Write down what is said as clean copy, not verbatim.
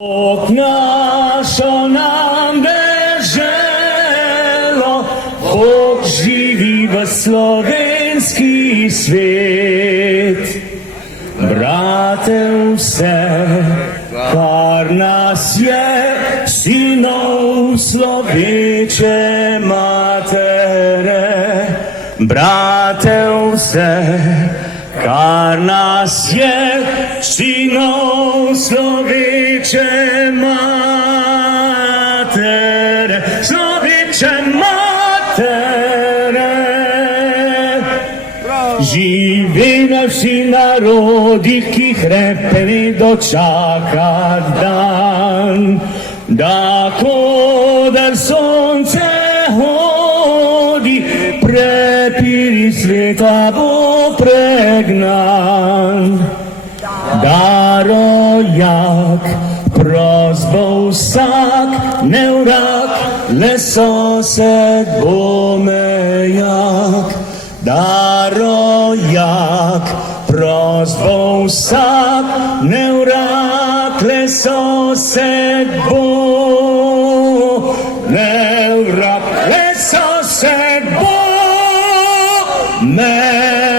Bog našo nam deželo, Bog živi v slovenski svet. Brate, vse, kar nas je, sinov sloveče matere. Brate, vse, kar nas je, sinov sloveče matere. Sloveče matere. Živina vsi narodi, ki hrepeni dočaka dan, da kodar sonce hodi, prepiri sveta bo pregnan. Da rojak prost bo vsak, ne vrak, le sosed bo mejak. Da rojak prost bo vsak, ne vrak, le sosed bo. Ne vrak, le sosed bo mejak.